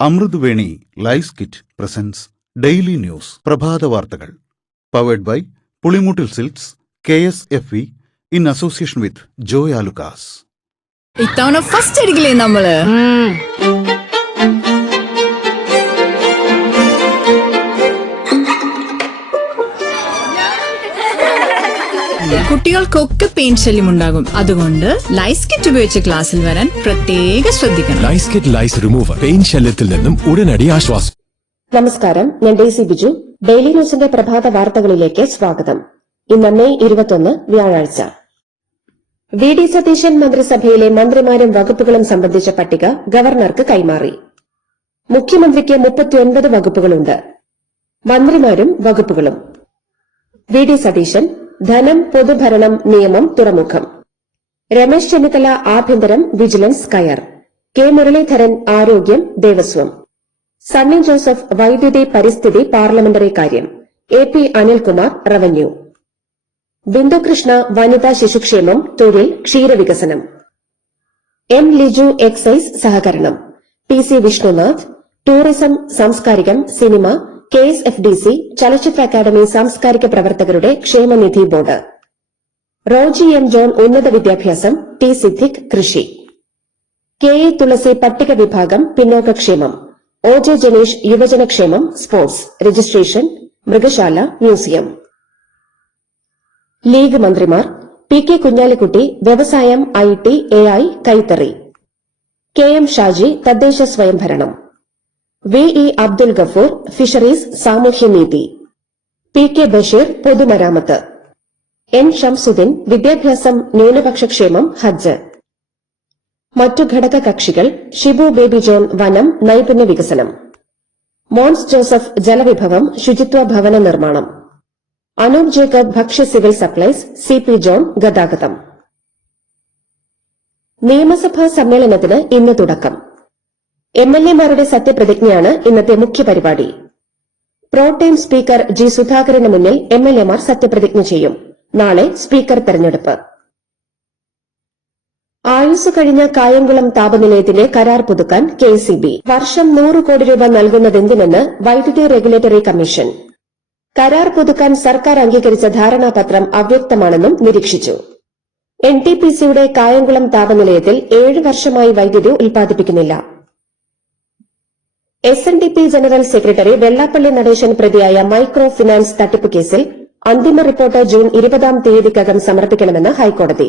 അമൃതവേണി ലൈസ് kit presents daily news പ്രഭാത വാർത്തകൾ powered by Pulimoottil silks KSFE in association with Joy Alukkas. ഇത്തവണ ഫസ്റ്റ് അടിക്കില്ലേ നമ്മള്? കുട്ടികൾക്കൊക്കെ പെയിൻ ശല്യം ഉണ്ടാകും. അതുകൊണ്ട് ലൈസ് കിറ്റ് ഉപയോഗിച്ച് ക്ലാസ്സിൽ വരാൻ പ്രത്യേക ശ്രദ്ധിക്കണം. ലൈസ് കിറ്റ് ലൈസ് റിമൂവർ പെയിൻ ശല്യത്തിൽ നിന്നും ഉടനടി ആശ്വാസം. നമസ്കാരം, ഞാൻ ഡെയ്സി ബിജു. ഡെയിലി ന്യൂസിന്റെ പ്രഭാത വാർത്തകളിലേക്ക് സ്വാഗതം. ഇന്ന് മെയ് 21 വ്യാഴാഴ്ച. VD സതീശൻ മന്ത്രിസഭയിലെ മന്ത്രിമാരും വകുപ്പുകളും സംബന്ധിച്ച പട്ടിക ഗവർണർക്ക് കൈമാറി. മുഖ്യമന്ത്രിക്ക് 39 വകുപ്പുകളുണ്ട്. മന്ത്രിമാരും വകുപ്പുകളും: VD സതീശൻ ധനം, പൊതുഭരണം, നിയമം, തുറമുഖം; രമേശ് ചെന്നിത്തല ആഭ്യന്തരം, വിജിലൻസ്, കയർ; കെ മുരളീധരൻ ആരോഗ്യം, ദേവസ്വം; സണ്ണി ജോസഫ് വൈദ്യുതി, പരിസ്ഥിതി, പാർലമെന്ററി കാര്യം; AP അനിൽകുമാർ റവന്യൂ; ബിന്ദു കൃഷ്ണ വനിതാ ശിശുക്ഷേമം, തൊഴിൽ, ക്ഷീരവികസനം; M ലിജു എക്സൈസ് സഹകരണം; PC വിഷ്ണുനാഥ് ടൂറിസം, സാംസ്കാരികം, സിനിമ, KSFDC ചലച്ചിത്ര അക്കാദമി സാംസ്കാരിക പ്രവർത്തകരുടെ ക്ഷേമനിധി ബോർഡ്; റോജി M ജോൺ ഉന്നത വിദ്യാഭ്യാസം, T സിദ്ദിഖ് കൃഷി; KE തുളസി പട്ടിക വിഭാഗം പിന്നോക്കക്ഷേമം; OJ ജനീഷ് യുവജനക്ഷേമം, സ്പോർട്സ്, രജിസ്ട്രേഷൻ, മൃഗശാല, മ്യൂസിയം. ലീഗ് മന്ത്രിമാർ: PK കുഞ്ഞാലിക്കുട്ടി വ്യവസായം, IT, AI, കൈത്തറി; KM ഷാജി തദ്ദേശ സ്വയംഭരണം; VE അബ്ദുൽ ഗഫൂർ ഫിഷറീസ്, സാമൂഹ്യനീതി; PK ബഷീർ പൊതുമരാമത്ത്; N ഷംസുദ്ദീൻ വിദ്യാഭ്യാസം, ന്യൂനപക്ഷക്ഷേമം, ഹജ്ജ്. മറ്റു ഘടക കക്ഷികൾ: ഷിബു ബേബി ജോൺ വനം, നൈപുണ്യ വികസനം; മോൻസ് ജോസഫ് ജലവിഭവം, ശുചിത്വ ഭവന നിർമ്മാണം; അനൂപ് ജേക്കബ് ഭക്ഷ്യ സിവിൽ സപ്ലൈസ്; CP ജോൺ ഗതാഗതം. നിയമസഭാ സമ്മേളനത്തിന് ഇന്ന് തുടക്കം. MLA-മാരുടെ സത്യപ്രതിജ്ഞയാണ് ഇന്നത്തെ മുഖ്യ പരിപാടി. പ്രോടൈം സ്പീക്കർ G സുധാകരന് മുന്നിൽ MLA-മാർ സത്യപ്രതിജ്ഞ ചെയ്യും. നാളെ സ്പീക്കർ തെരഞ്ഞെടുപ്പ്. ആയുസ് കഴിഞ്ഞ കായംകുളം താപനിലയത്തിന്റെ കരാർ പുതുക്കാൻ KCB. വർഷം 100 കോടി രൂപ നൽകുന്നതെന്തിനെന്ന് വൈദ്യുതി റെഗുലേറ്ററി കമ്മീഷൻ. കരാർ പുതുക്കാൻ സർക്കാർ അംഗീകരിച്ച ധാരണാപത്രം അവ്യക്തമാണെന്നും നിരീക്ഷിച്ചു. NTPCയുടെ കായംകുളം താപനിലയത്തിൽ 7 വർഷമായി വൈദ്യുതി ഉൽപ്പാദിപ്പിക്കുന്നില്ല. SNDP general secretary Vellappally Natesan പ്രതിയായ മൈക്രോ ഫിനാൻസ് തട്ടിപ്പ് കേസിൽ അന്തിമ റിപ്പോർട്ട് ജൂൺ 20-ാം തീയതിക്കകം സമർപ്പിക്കണമെന്ന് ഹൈക്കോടതി.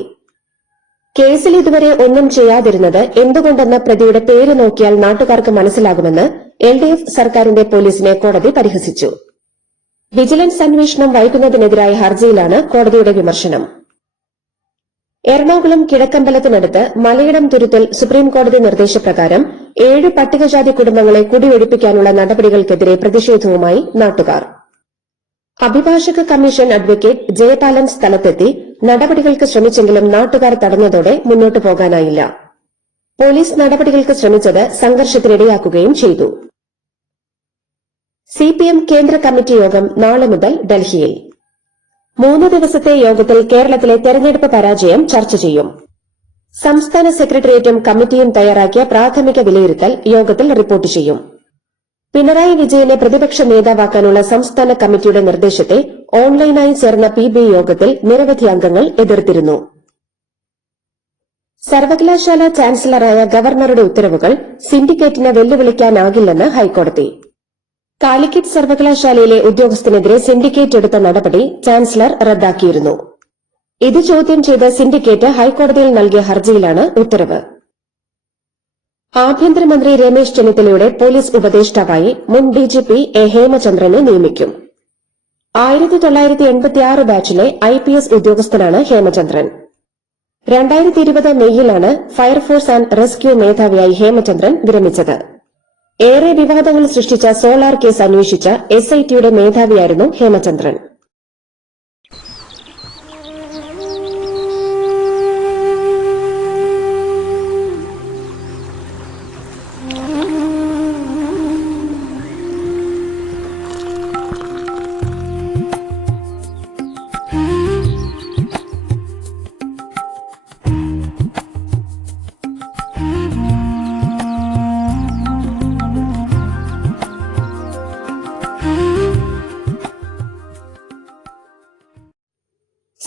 കേസിൽ ഇതുവരെ ഒന്നും ചെയ്യാതിരുന്നത് എന്തുകൊണ്ടെന്ന് പ്രതിയുടെ പേര് നോക്കിയാൽ നാട്ടുകാർക്ക് മനസ്സിലാകുമെന്ന് LDF സർക്കാരിന്റെ പോലീസിനെ കോടതി പരിഹസിച്ചു. വിജിലൻസ് അന്വേഷണം വൈകുന്നതിനെതിരായ ഹർജിയിലാണ് കോടതിയുടെ വിമർശനം. എറണാകുളം കിഴക്കമ്പലത്തിനടുത്ത് മലയിടം തുരുത്തിൽ സുപ്രീംകോടതി നിർദ്ദേശപ്രകാരം 7 പട്ടികജാതി കുടുംബങ്ങളെ കുടിയൊഴിപ്പിക്കാനുള്ള നടപടികൾക്കെതിരെ പ്രതിഷേധവുമായി നാട്ടുകാർ. അഭിഭാഷക കമ്മീഷൻ അഡ്വക്കേറ്റ് ജയപാലൻ സ്ഥലത്തെത്തി നടപടികൾക്ക് ശ്രമിച്ചെങ്കിലും നാട്ടുകാർ തടഞ്ഞതോടെ മുന്നോട്ടു പോകാനായില്ല. പോലീസ് നടപടികൾക്ക് ശ്രമിച്ചത് സംഘർഷത്തിനിടയാക്കുകയും ചെയ്തു. CPM കേന്ദ്ര കമ്മിറ്റി യോഗം നാളെ മുതൽ ഡൽഹിയിൽ. 3 ദിവസത്തെ യോഗത്തിൽ കേരളത്തിലെ തെരഞ്ഞെടുപ്പ് പരാജയം ചർച്ച ചെയ്യും. സംസ്ഥാന സെക്രട്ടേറിയറ്റും കമ്മിറ്റിയും തയ്യാറാക്കിയ പ്രാഥമിക വിലയിരുത്തൽ യോഗത്തിൽ റിപ്പോർട്ട് ചെയ്യും. പിണറായി വിജയനെ പ്രതിപക്ഷ നേതാവാക്കാനുള്ള സംസ്ഥാന കമ്മിറ്റിയുടെ നിർദ്ദേശത്തെ ഓൺലൈനായി ചേർന്ന PB യോഗത്തിൽ നിരവധി അംഗങ്ങൾ എതിർത്തിരുന്നു. സർവകലാശാല ചാൻസലറായ ഗവർണറുടെ ഉത്തരവുകൾ സിൻഡിക്കേറ്റിന് വെല്ലുവിളിക്കാനാകില്ലെന്ന് ഹൈക്കോടതി. കാലിക്കറ്റ് സർവകലാശാലയിലെ ഉദ്യോഗസ്ഥനെതിരെ സിൻഡിക്കേറ്റ് എടുത്ത നടപടി ചാൻസലർ റദ്ദാക്കിയിരുന്നു. ഇത് ചോദ്യം ചെയ്ത് സിൻഡിക്കേറ്റ് ഹൈക്കോടതിയിൽ നൽകിയ ഹർജിയിലാണ് ഉത്തരവ്. ആഭ്യന്തരമന്ത്രി രമേശ് ചെന്നിത്തലയുടെ പോലീസ് ഉപദേഷ്ടാവായി മുൻ DGP A ഹേമചന്ദ്രനെ നിയമിക്കും. 1986 ബാച്ചിലെ IPS ഉദ്യോഗസ്ഥനാണ് ഹേമചന്ദ്രൻ. 2020 മെയ്യിലാണ് ഫയർഫോഴ്സ് ആൻഡ് റെസ്ക്യൂ മേധാവിയായി ഹേമചന്ദ്രൻ വിരമിച്ചത്. ഏറെ വിവാദങ്ങൾ സൃഷ്ടിച്ച സോളാർ കേസ് അന്വേഷിച്ച SITയുടെ മേധാവിയായിരുന്നു ഹേമചന്ദ്രൻ.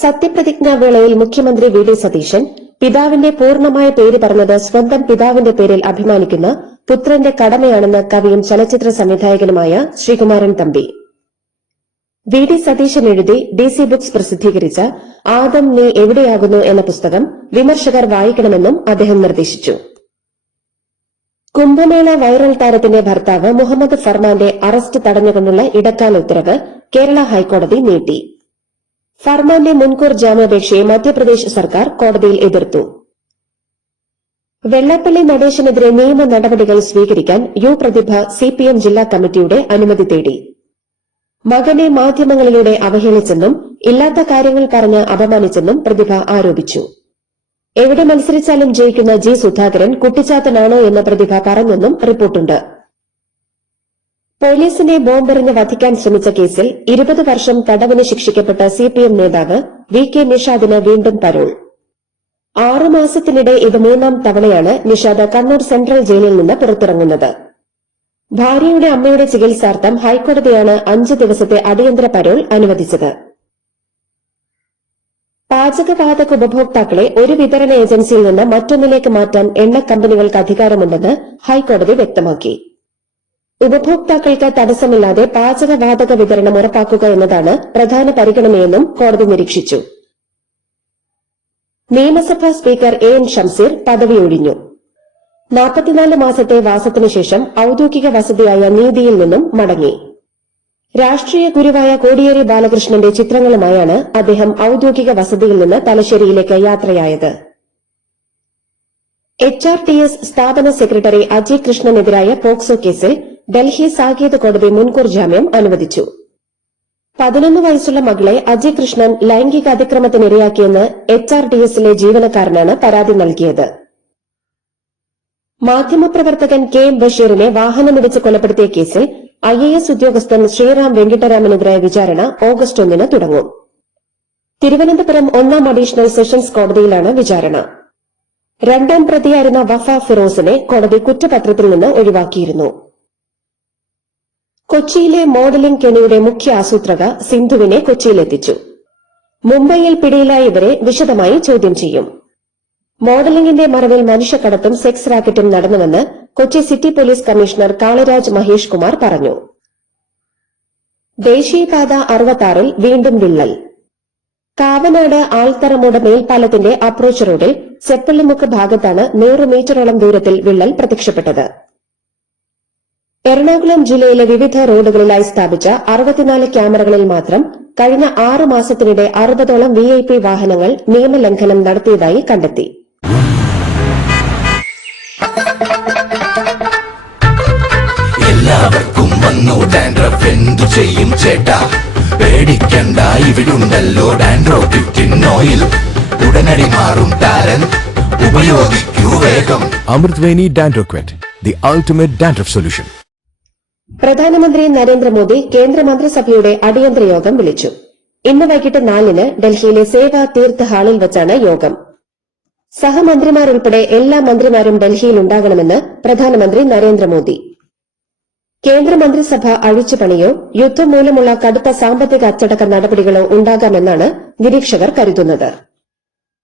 സത്യപ്രതിജ്ഞാ വേളയിൽ മുഖ്യമന്ത്രി വി ഡി സതീശൻ പിതാവിന്റെ പൂർണ്ണമായ പേര് പറഞ്ഞത് സ്വന്തം പിതാവിന്റെ പേരിൽ അഭിമാനിക്കുന്ന പുത്രന്റെ കടമയാണെന്ന് കവിയും ചലച്ചിത്ര സംവിധായകനുമായ ശ്രീകുമാരൻ തമ്പി. വി ഡി സതീശൻ എഴുതി DC ബുക്സ് പ്രസിദ്ധീകരിച്ച ആദം നീ എവിടെയാകുന്നു എന്ന പുസ്തകം വിമർശകർ വായിക്കണമെന്നും അദ്ദേഹം നിർദ്ദേശിച്ചു. കുംഭമേള വൈറൽ താരത്തിന്റെ ഭർത്താവ് മുഹമ്മദ് ഫർമാന്റെ അറസ്റ്റ് തടഞ്ഞുകൊണ്ടുള്ള ഇടക്കാല ഉത്തരവ് കേരള ഹൈക്കോടതി നീട്ടി. ഫർമാന്റെ മുൻകൂർ ജാമ്യാപേക്ഷയെ മധ്യപ്രദേശ് സർക്കാർ കോടതിയിൽ എതിർത്തു. വെള്ളാപ്പള്ളി നടേശനെതിരെ നിയമ നടപടികൾ സ്വീകരിക്കാൻ യു പ്രതിഭ CPM ജില്ലാ കമ്മിറ്റിയുടെ അനുമതി തേടി. മകനെ മാധ്യമങ്ങളിലൂടെ അവഹേളിച്ചെന്നും ഇല്ലാത്ത കാര്യങ്ങൾ പറഞ്ഞ് അപമാനിച്ചെന്നും പ്രതിഭ ആരോപിച്ചു. എവിടെ മത്സരിച്ചാലും ജയിക്കുന്ന G സുധാകരൻ കുട്ടിച്ചാത്തനാണോ എന്ന് പ്രതിഭ പറഞ്ഞെന്നും റിപ്പോർട്ടുണ്ട്. പോലീസിനെ ബോംബെറിഞ്ഞ് വധിക്കാൻ ശ്രമിച്ച കേസിൽ 20 വർഷം തടവിന് ശിക്ഷിക്കപ്പെട്ട CPM നേതാവ് VK നിഷാദിന് വീണ്ടും പരോൾ. 6 മാസത്തിനിടെ ഇത് 3ാം തവണയാണ് നിഷാദ് കണ്ണൂർ സെൻട്രൽ ജയിലിൽ നിന്ന് പുറത്തിറങ്ങുന്നത്. ഭാര്യയുടെ അമ്മയുടെ ചികിത്സാർത്ഥം ഹൈക്കോടതിയാണ് 5 ദിവസത്തെ അടിയന്തര പരോൾ അനുവദിച്ചത്. പാചകവാതക ഉപഭോക്താക്കളെ ഒരു വിതരണ ഏജൻസിയിൽ നിന്ന് മറ്റൊന്നിലേക്ക് മാറ്റാൻ എണ്ണ കമ്പനികൾക്ക് അധികാരമുണ്ടെന്ന് ഹൈക്കോടതി വ്യക്തമാക്കി. ഉപഭോക്താക്കൾക്ക് തടസ്സമില്ലാതെ പാചകവാതക വിതരണം ഉറപ്പാക്കുക എന്നതാണ് പ്രധാന പരിഗണനയെന്നും കോടതി നിരീക്ഷിച്ചു. നിയമസഭാ സ്പീക്കർ AN ഷംസീർ പദവി ഒഴിഞ്ഞു. 44 മാസത്തെ വാസത്തിനുശേഷം ഔദ്യോഗിക വസതിയായ നീതിയിൽ നിന്നും മടങ്ങി. രാഷ്ട്രീയ ഗുരുവായ കോടിയേരി ബാലകൃഷ്ണന്റെ ചിത്രങ്ങളുമായാണ് അദ്ദേഹം ഔദ്യോഗിക വസതിയിൽ നിന്ന് തലശ്ശേരിയിലേക്ക് യാത്രയായത്. HRTS സ്ഥാപന സെക്രട്ടറി അജയ് കൃഷ്ണനെതിരായ പോക്സോ കേസിൽ ഡൽഹി സാകേത് കോടതി മുൻകൂർ ജാമ്യം അനുവദിച്ചു. 11 വയസ്സുള്ള മകളെ അജയ് കൃഷ്ണൻ ലൈംഗിക അതിക്രമത്തിനിരയാക്കിയെന്ന് HRTSലെ ജീവനക്കാരനാണ് പരാതി നൽകിയത്. മാധ്യമപ്രവർത്തകൻ KM ബഷീറിനെ വാഹനമിടിച്ച് കൊലപ്പെടുത്തിയ കേസിൽ IAS ഉദ്യോഗസ്ഥൻ ശ്രീറാം വെങ്കിട്ടരാമനെതിരായ വിചാരണ ഓഗസ്റ്റ് 1 തുടങ്ങും. തിരുവനന്തപുരം 1ാം അഡീഷണൽ സെഷൻസ് കോടതിയിലാണ് വിചാരണ. 2ാം പ്രതിയായിരുന്ന വഫ ഫിറോസിനെ കോടതി കുറ്റപത്രത്തിൽ നിന്ന് ഒഴിവാക്കിയിരുന്നു. കൊച്ചിയിലെ മോഡലിംഗ് കെണിയുടെ മുഖ്യ ആസൂത്രക സിന്ധുവിനെ കൊച്ചിയിലെത്തിച്ചു. മുംബൈയിൽ പിടിയിലായ ഇവരെ വിശദമായി ചോദ്യം ചെയ്യും. മോഡലിംഗിന്റെ മറവിൽ മനുഷ്യക്കടത്തും സെക്സ് റാക്കറ്റും നടന്നുവെന്ന് Kochi city police commissioner Kaliraj Mahesh Kumar പറഞ്ഞു. ദേശീയപാത 66-ൽ വീണ്ടും വിള്ളൽ. കാവനാട് ആൽത്തറമൂട് മേൽപ്പാലത്തിന്റെ അപ്രോച്ച് റോഡിൽ ചെപ്പള്ളിമുക്ക് ഭാഗത്താണ് 100 മീറ്ററോളം ദൂരത്തിൽ വിള്ളൽ പ്രത്യക്ഷപ്പെട്ടത്. എറണാകുളം ജില്ലയിലെ വിവിധ റോഡുകളിലായി സ്ഥാപിച്ച 64 ക്യാമറകളിൽ മാത്രം കഴിഞ്ഞ 6 മാസത്തിനിടെ 60ഓളം VIP വാഹനങ്ങൾ നിയമലംഘനം നടത്തിയതായി കണ്ടെത്തി. എല്ലാവർക്കും വന്നു ഡാൻഡ്രഫ് എന്തു ചെയ്യും ചേട്ടാ, പേടിക്കണ്ട ഇവിടുണ്ടല്ലോ ഡാൻഡ്രോ 15 ഓയിൽ, ഉടനടി മാറും ടാരൻ, ഉപയോഗിക്കൂ വേഗം. Amrutweni Dandruff Quet, the ultimate dandruff solution. പ്രധാനമന്ത്രി നരേന്ദ്രമോദി കേന്ദ്രമന്ത്രിസഭയുടെ അടിയന്തര യോഗം വിളിച്ചു. ഇന്ന് വൈകിട്ട് 4-ന് ഡൽഹിയിലെ സേവാ തീർത്ത് ഹാളിൽ വച്ചാണ് യോഗം. സഹമന്ത്രിമാരുൾപ്പെടെ എല്ലാ മന്ത്രിമാരും ഡൽഹിയിലുണ്ടാകണമെന്ന് പ്രധാനമന്ത്രി നരേന്ദ്രമോദി. കേന്ദ്രമന്ത്രിസഭ അഴിച്ചുപണിയോ യുദ്ധം മൂലമുള്ള കടുത്ത സാമ്പത്തിക അച്ചടക്ക നടപടികളോ ഉണ്ടാകാമെന്നാണ് നിരീക്ഷകർ കരുതുന്നത്.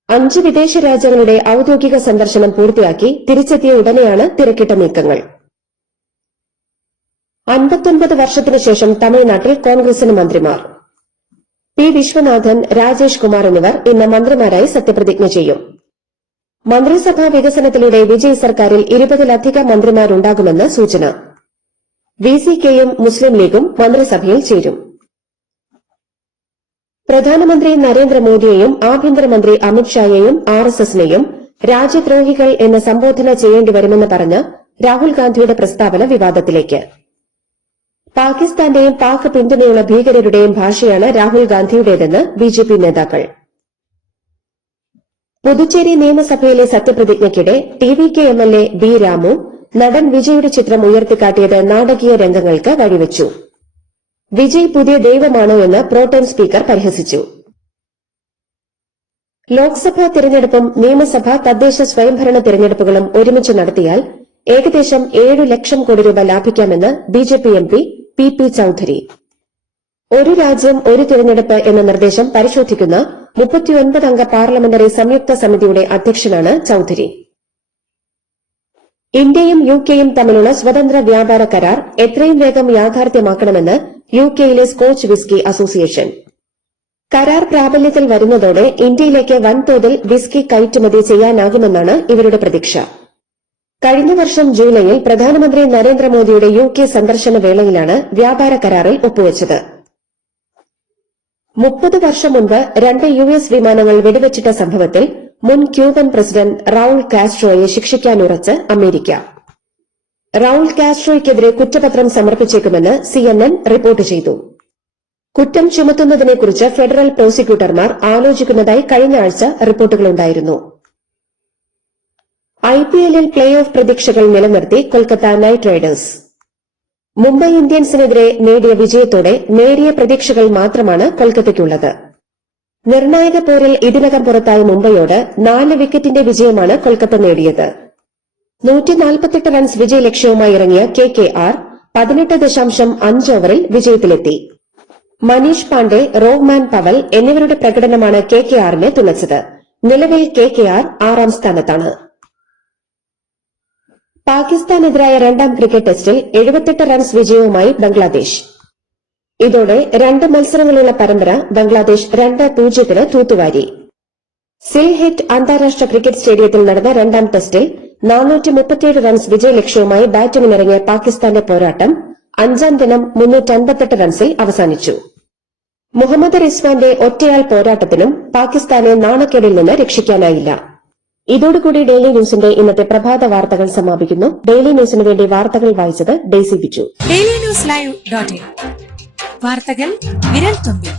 5 വിദേശ രാജ്യങ്ങളുടെ ഔദ്യോഗിക സന്ദർശനം പൂർത്തിയാക്കി തിരിച്ചെത്തിയ ഉടനെയാണ് തിരക്കിട്ട നീക്കങ്ങൾ. 59 വർഷത്തിനു ശേഷം തമിഴ്നാട്ടിൽ കോൺഗ്രസിന് മന്ത്രിമാർ. P. വിശ്വനാഥൻ, രാജേഷ് കുമാർ എന്നിവർ ഇന്ന് മന്ത്രിമാരായി സത്യപ്രതിജ്ഞ ചെയ്യും. മന്ത്രിസഭാ വികസനത്തിലൂടെ വിജയ് സർക്കാരിൽ 20-ലധികം മന്ത്രിമാരുണ്ടാകുമെന്ന് സൂചന. VCKയും മുസ്ലിം ലീഗും മന്ത്രിസഭയിൽ ചേരും. പ്രധാനമന്ത്രി നരേന്ദ്രമോദിയെയും ആഭ്യന്തരമന്ത്രി അമിത്ഷായെയും RSSനെയും രാജ്യദ്രോഹികൾ എന്ന് സംബോധന ചെയ്യേണ്ടിവരുമെന്ന് പറഞ്ഞ് രാഹുൽ ഗാന്ധിയുടെ പ്രസ്താവന വിവാദത്തിലേക്ക്. പാകിസ്ഥാന്റെയും പാക് പിന്തുണയുള്ള ഭീകരരുടെയും ഭാഷയാണ് രാഹുൽ ഗാന്ധിയുടേതെന്ന് BJP നേതാക്കൾ. പുതുച്ചേരി നിയമസഭയിലെ സത്യപ്രതിജ്ഞയ്ക്കിടെ TVK MLA B. രാമു നടൻ വിജയുടെ ചിത്രം ഉയർത്തിക്കാട്ടിയത് നാടകീയ രംഗങ്ങൾക്ക് വഴിവെച്ചു. വിജയ് പുതിയ ദൈവമാണോ എന്ന് പ്രോടേം സ്പീക്കർ പരിഹസിച്ചു. ലോക്സഭാ തിരഞ്ഞെടുപ്പും നിയമസഭാ തദ്ദേശ സ്വയംഭരണ തിരഞ്ഞെടുപ്പുകളും ഒരുമിച്ച് നടത്തിയാൽ ഏകദേശം 7 ലക്ഷം കോടി രൂപ ലാഭിക്കാമെന്ന് BJP MP P. ചൌധരി. ഒരു രാജ്യം ഒരു തിരഞ്ഞെടുപ്പ് എന്ന നിർദ്ദേശം പരിശോധിക്കുന്ന 39 അംഗ പാർലമെന്ററി സംയുക്ത സമിതിയുടെ അധ്യക്ഷനാണ് ചൌധരി. ഇന്ത്യയും യുകെയും തമ്മിലുള്ള സ്വതന്ത്ര വ്യാപാര കരാർ എത്രയും വേഗം യാഥാർത്ഥ്യമാക്കണമെന്ന് യുകെയിലെ സ്കോച്ച് വിസ്കി അസോസിയേഷൻ. കരാർ പ്രാബല്യത്തിൽ വരുന്നതോടെ ഇന്ത്യയിലേക്ക് വൻതോതിൽ വിസ്കി കയറ്റുമതി ചെയ്യാനാകുമെന്നാണ് ഇവരുടെ പ്രതീക്ഷ. കഴിഞ്ഞ വർഷം ജൂലൈയിൽ പ്രധാനമന്ത്രി നരേന്ദ്രമോദിയുടെ യുകെ സന്ദർശന വേളയിലാണ് വ്യാപാര കരാറിൽ ഒപ്പുവച്ചത്. 30 വർഷം മുൻപ് 2 യുഎസ് വിമാനങ്ങൾ വെടിവച്ചിട്ട സംഭവത്തിൽ മുൻ ക്യൂബൻ പ്രസിഡന്റ് റൌൾ കാസ്ട്രോയെ ശിക്ഷിക്കാനുറച്ച് അമേരിക്ക. റൌൾ കാസ്ട്രോയ്ക്കെതിരെ കുറ്റപത്രം സമർപ്പിച്ചേക്കുമെന്ന് CNN റിപ്പോർട്ട് ചെയ്തു. കുറ്റം ചുമത്തുന്നതിനെക്കുറിച്ച് ഫെഡറൽ പ്രോസിക്യൂട്ടർമാർ ആലോചിക്കുന്നതായി കഴിഞ്ഞ ആഴ്ച റിപ്പോർട്ടുകളുണ്ടായിരുന്നു. IPLൽ പ്ലേ ഓഫ് പ്രതീക്ഷകൾ നിലനിർത്തി കൊൽക്കത്ത നൈറ്റ് റൈഡേഴ്സ്. മുംബൈ ഇന്ത്യൻസിനെതിരെ നേടിയ വിജയത്തോടെ നേരിയ പ്രതീക്ഷകൾ മാത്രമാണ് കൊൽക്കത്തയ്ക്കുള്ളത്. നിർണായക പോരിൽ ഇതിനകം പുറത്തായ മുംബൈയോട് 4 വിക്കറ്റിന്റെ വിജയമാണ് കൊൽക്കത്ത നേടിയത്. 148 റൺസ് വിജയലക്ഷ്യവുമായി ഇറങ്ങിയ KKR 18.5 ഓവറിൽ വിജയത്തിലെത്തി. മനീഷ് പാണ്ഡെ, റോഹ്മാൻ പവൽ എന്നിവരുടെ പ്രകടനമാണ് KKRനെ തുണച്ചത്. നിലവിൽ KKR 6ാം സ്ഥാനത്താണ്. പാകിസ്ഥാനെതിരായ 2ാം ക്രിക്കറ്റ് ടെസ്റ്റിൽ 78 റൺസ് വിജയവുമായി ബംഗ്ലാദേശ്. ഇതോടെ 2 മത്സരങ്ങളുള്ള പരമ്പര ബംഗ്ലാദേശ് 2-0 തൂത്തുവാരി. സിൽഹെറ്റ് അന്താരാഷ്ട്ര ക്രിക്കറ്റ് സ്റ്റേഡിയത്തിൽ നടന്ന 2ാം ടെസ്റ്റിൽ 437 റൺസ് വിജയലക്ഷ്യവുമായി ബാറ്റിംഗിനിറങ്ങിയ പാകിസ്ഥാന്റെ പോരാട്ടം 5ാം ദിനം 358 റൺസിൽ അവസാനിച്ചു. മുഹമ്മദ് റിസ്വാന്റെ ഒറ്റയാൾ പോരാട്ടത്തിനും പാകിസ്ഥാനെ നാണക്കേടിൽ നിന്ന് രക്ഷിക്കാനായില്ല. ഇതോടുകൂടി ഡെയിലി ന്യൂസിന്റെ ഇന്നത്തെ പ്രഭാത വാർത്തകൾ സമാപിക്കുന്നു. ഡെയിലി ന്യൂസിന് വേണ്ടി വാർത്തകൾ വായിച്ചത് Daisy Biju. Daily news live .in വാർത്തകൾ വിരൽ തുമ്പിൽ.